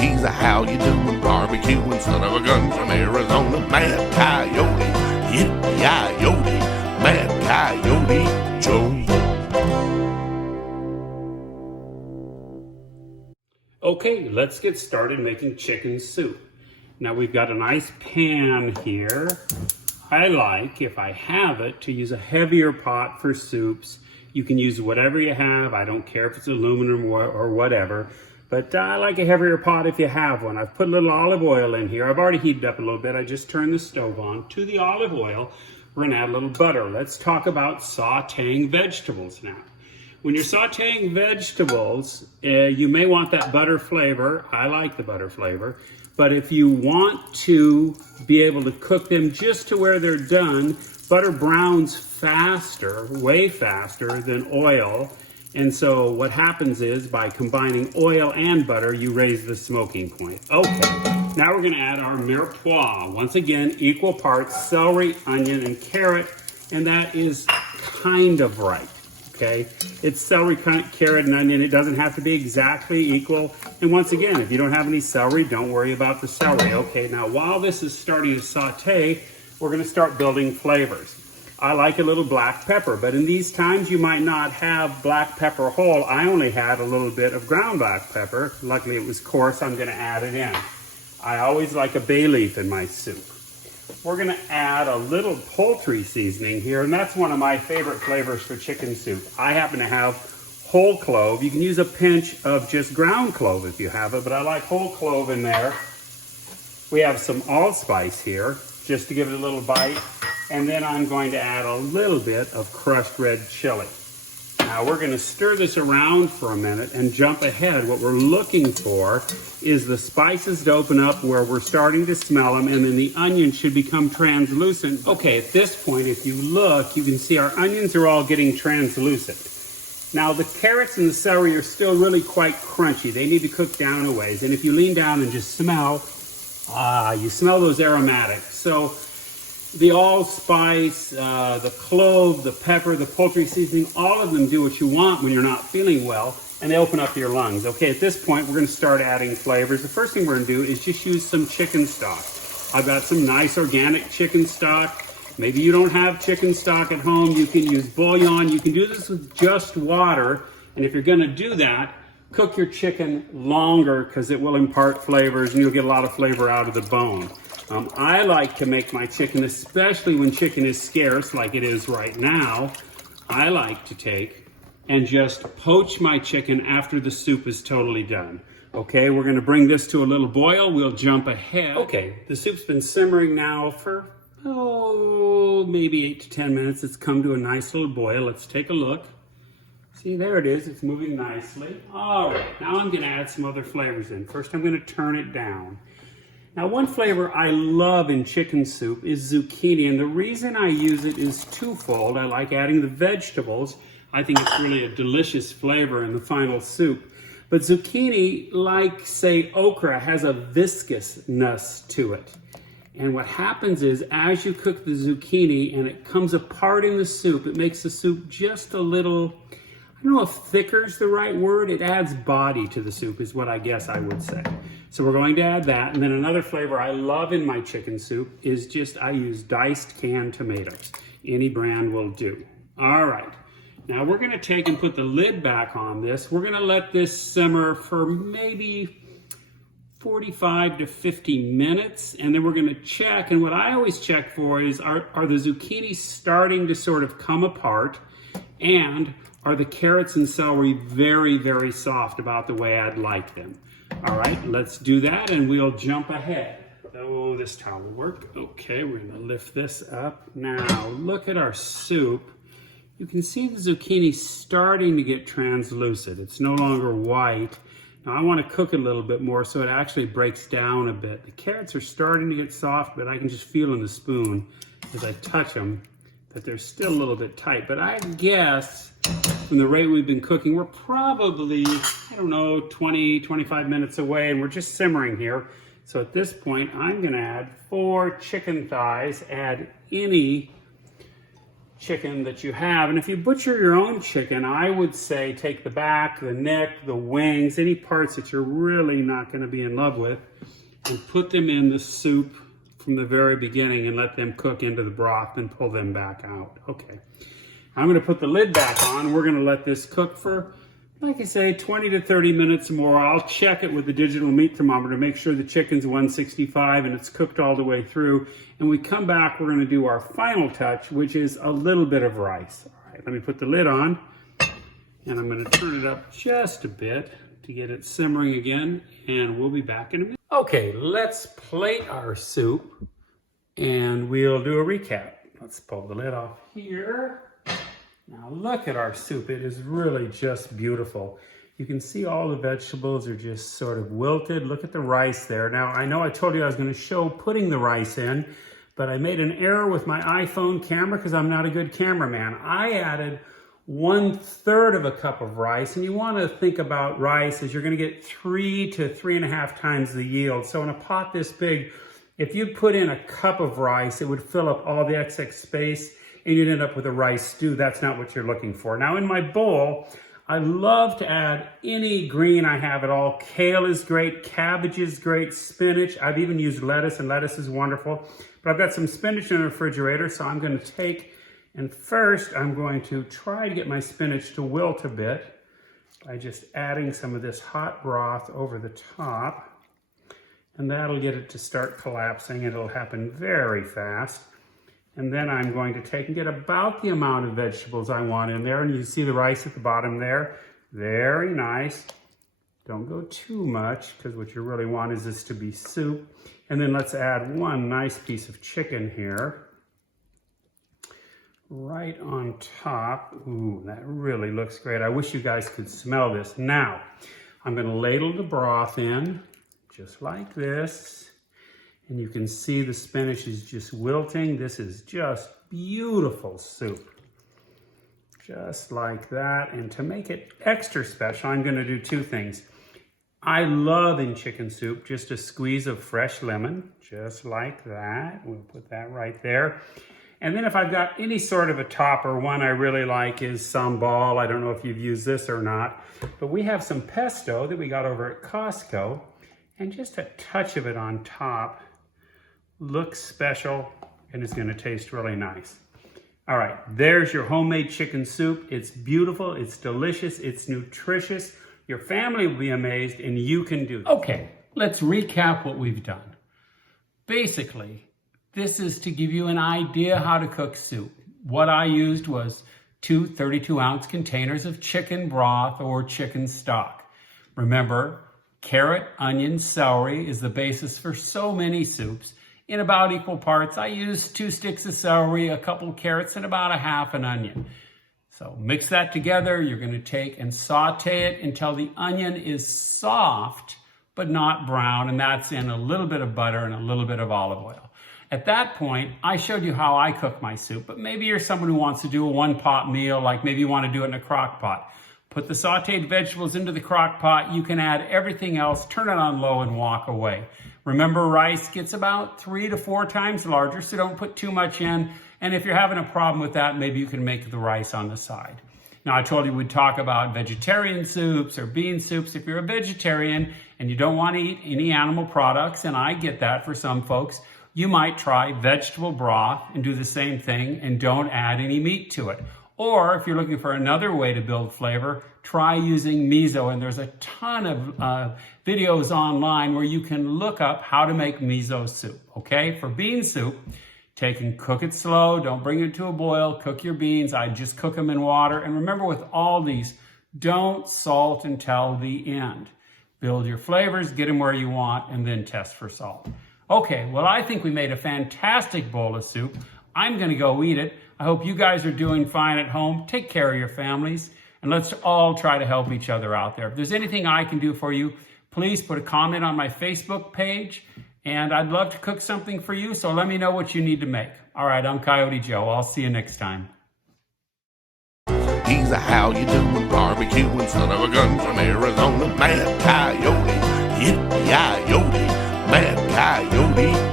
He's a how you doing barbecuing son of a gun from Arizona. Mad Coyote, yippee-yi-yote, Mad Coyote Joe. Okay, let's get started making chicken soup. Now we've got a nice pan here. I like, if I have it, to use a heavier pot for soups. You can use whatever you have. I don't care if it's aluminum or whatever, but I like a heavier pot if you have one. I've put a little olive oil in here. I've already heated up a little bit. I just turned the stove on. To the olive oil, we're gonna add a little butter. Let's talk about sauteing vegetables now. When you're sauteing vegetables, you may want that butter flavor. I like the butter flavor. But if you want to be able to cook them just to where they're done, butter browns faster, way faster than oil. And so what happens is by combining oil and butter, you raise the smoking point. Okay, now we're gonna add our mirepoix. Once again, equal parts celery, onion, and carrot. And that is kind of right. Okay, it's celery, carrot, and onion. It doesn't have to be exactly equal. And once again, if you don't have any celery, don't worry about the celery. Okay, now while this is starting to saute, we're gonna start building flavors. I like a little black pepper, but in these times you might not have black pepper whole. I only had a little bit of ground black pepper. Luckily it was coarse, I'm gonna add it in. I always like a bay leaf in my soup. We're gonna add a little poultry seasoning here, and that's one of my favorite flavors for chicken soup. I happen to have whole clove. You can use a pinch of just ground clove if you have it, but I like whole clove in there. We have some allspice here, just to give it a little bite, and then I'm going to add a little bit of crushed red chili. Now we're gonna stir this around for a minute and jump ahead. What we're looking for is the spices to open up where we're starting to smell them, and then the onion should become translucent. Okay, at this point, if you look, you can see our onions are all getting translucent. Now the carrots and the celery are still really quite crunchy. They need to cook down a ways. And if you lean down and just smell, you smell those aromatics. So the allspice, the clove, the pepper, the poultry seasoning, all of them do what you want when you're not feeling well, and they open up your lungs. Okay, at this point, we're gonna start adding flavors. The first thing we're gonna do is just use some chicken stock. I've got some nice organic chicken stock. Maybe you don't have chicken stock at home. You can use bouillon. You can do this with just water. And if you're gonna do that, cook your chicken longer because it will impart flavors and you'll get a lot of flavor out of the bone. I like to make my chicken, especially when chicken is scarce like it is right now, I like to take and just poach my chicken after the soup is totally done. Okay, we're gonna bring this to a little boil. We'll jump ahead. Okay, the soup's been simmering now for, maybe 8 to 10 minutes. It's come to a nice little boil. Let's take a look. See, there it is. It's moving nicely. All right, now I'm gonna add some other flavors in. First, I'm gonna turn it down. Now, one flavor I love in chicken soup is zucchini, and the reason I use it is twofold. I like adding the vegetables. I think it's really a delicious flavor in the final soup. But zucchini, like, say, okra, has a viscousness to it. And what happens is, as you cook the zucchini and it comes apart in the soup, it makes the soup just a little, I don't know if thicker is the right word. It adds body to the soup is what I guess I would say. So we're going to add that. And then another flavor I love in my chicken soup is just, I use diced canned tomatoes. Any brand will do. All right. Now we're going to take and put the lid back on this. We're going to let this simmer for maybe 45 to 50 minutes. And then we're going to check. And what I always check for is, are the zucchini starting to sort of come apart? And are the carrots and celery very, very soft about the way I'd like them? All right, let's do that and we'll jump ahead. Oh, this towel will work. Okay, we're gonna lift this up. Now, look at our soup. You can see the zucchini starting to get translucent. It's no longer white. Now, I wanna cook it a little bit more so it actually breaks down a bit. The carrots are starting to get soft, but I can just feel in the spoon as I touch them that they're still a little bit tight. But I guess from the rate we've been cooking, we're probably, I don't know, 20, 25 minutes away, and we're just simmering here. So at this point, I'm gonna add 4 chicken thighs. Add any chicken that you have. And if you butcher your own chicken, I would say take the back, the neck, the wings, any parts that you're really not going to be in love with, and put them in the soup from the very beginning and let them cook into the broth and pull them back out. Okay, I'm going to put the lid back on. We're going to let this cook for, like I say, 20 to 30 minutes more. I'll check it with the digital meat thermometer to make sure the chicken's 165 and it's cooked all the way through. And we come back, we're going to do our final touch, which is a little bit of rice. All right, let me put the lid on, and I'm going to turn it up just a bit to get it simmering again, and we'll be back in a minute. Okay, let's plate our soup, and we'll do a recap. Let's pull the lid off here. Now look at our soup. It is really just beautiful. You can see all the vegetables are just sort of wilted. Look at the rice there. Now, I know I told you I was going to show putting the rice in, but I made an error with my iPhone camera because I'm not a good cameraman. I added 1/3 of a cup of rice, and you want to think about rice as you're going to get 3 to 3.5 times the yield. So in a pot this big, if you put in a cup of rice, it would fill up all the excess space and you'd end up with a rice stew. That's not what you're looking for. Now in my bowl, I love to add any green I have at all. Kale is great, cabbage is great, spinach. I've even used lettuce, and lettuce is wonderful. But I've got some spinach in the refrigerator, so I'm going to take, and first I'm going to try to get my spinach to wilt a bit by just adding some of this hot broth over the top. And that'll get it to start collapsing. It'll happen very fast. And then I'm going to take and get about the amount of vegetables I want in there. And you see the rice at the bottom there. Very nice. Don't go too much, because what you really want is this to be soup. And then let's add one nice piece of chicken here. Right on top. Ooh, that really looks great. I wish you guys could smell this. Now, I'm going to ladle the broth in, just like this. And you can see the spinach is just wilting. This is just beautiful soup. Just like that. And to make it extra special, I'm going to do two things. I love in chicken soup just a squeeze of fresh lemon, just like that. We'll put that right there. And then if I've got any sort of a topper, one I really like is sambal. I don't know if you've used this or not, but we have some pesto that we got over at Costco, and just a touch of it on top looks special and is going to taste really nice. All right, there's your homemade chicken soup. It's beautiful, it's delicious, it's nutritious. Your family will be amazed, and you can do this. Okay, let's recap what we've done. Basically, this is to give you an idea how to cook soup. What I used was 2 32-ounce containers of chicken broth or chicken stock. Remember, carrot, onion, celery is the basis for so many soups. In about equal parts, I used 2 sticks of celery, a couple carrots, and about 1/2 an onion. So mix that together. You're going to take and saute it until the onion is soft, but not brown, and that's in a little bit of butter and a little bit of olive oil. At that point, I showed you how I cook my soup, but maybe you're someone who wants to do a one-pot meal, like maybe you want to do it in a crock pot. Put the sauteed vegetables into the crock pot. You can add everything else, turn it on low, and walk away. Remember, rice gets about 3 to 4 times larger, so don't put too much in. And if you're having a problem with that, maybe you can make the rice on the side. Now, I told you we'd talk about vegetarian soups or bean soups. If you're a vegetarian and you don't want to eat any animal products, and I get that for some folks, you might try vegetable broth and do the same thing and don't add any meat to it. Or if you're looking for another way to build flavor, try using miso. And there's a ton of videos online where you can look up how to make miso soup, okay? For bean soup, take and cook it slow. Don't bring it to a boil. Cook your beans. I just cook them in water. And remember, with all these, don't salt until the end. Build your flavors, get them where you want, and then test for salt. Okay, well, I think we made a fantastic bowl of soup. I'm going to go eat it. I hope you guys are doing fine at home. Take care of your families, and let's all try to help each other out there. If there's anything I can do for you, please put a comment on my Facebook page, and I'd love to cook something for you, so let me know what you need to make. All right, I'm Coyote Joe. I'll see you next time. He's a how you doing barbecuing son of a gun from Arizona. Mad Coyote, yippee-yi-yote, Mad Coyote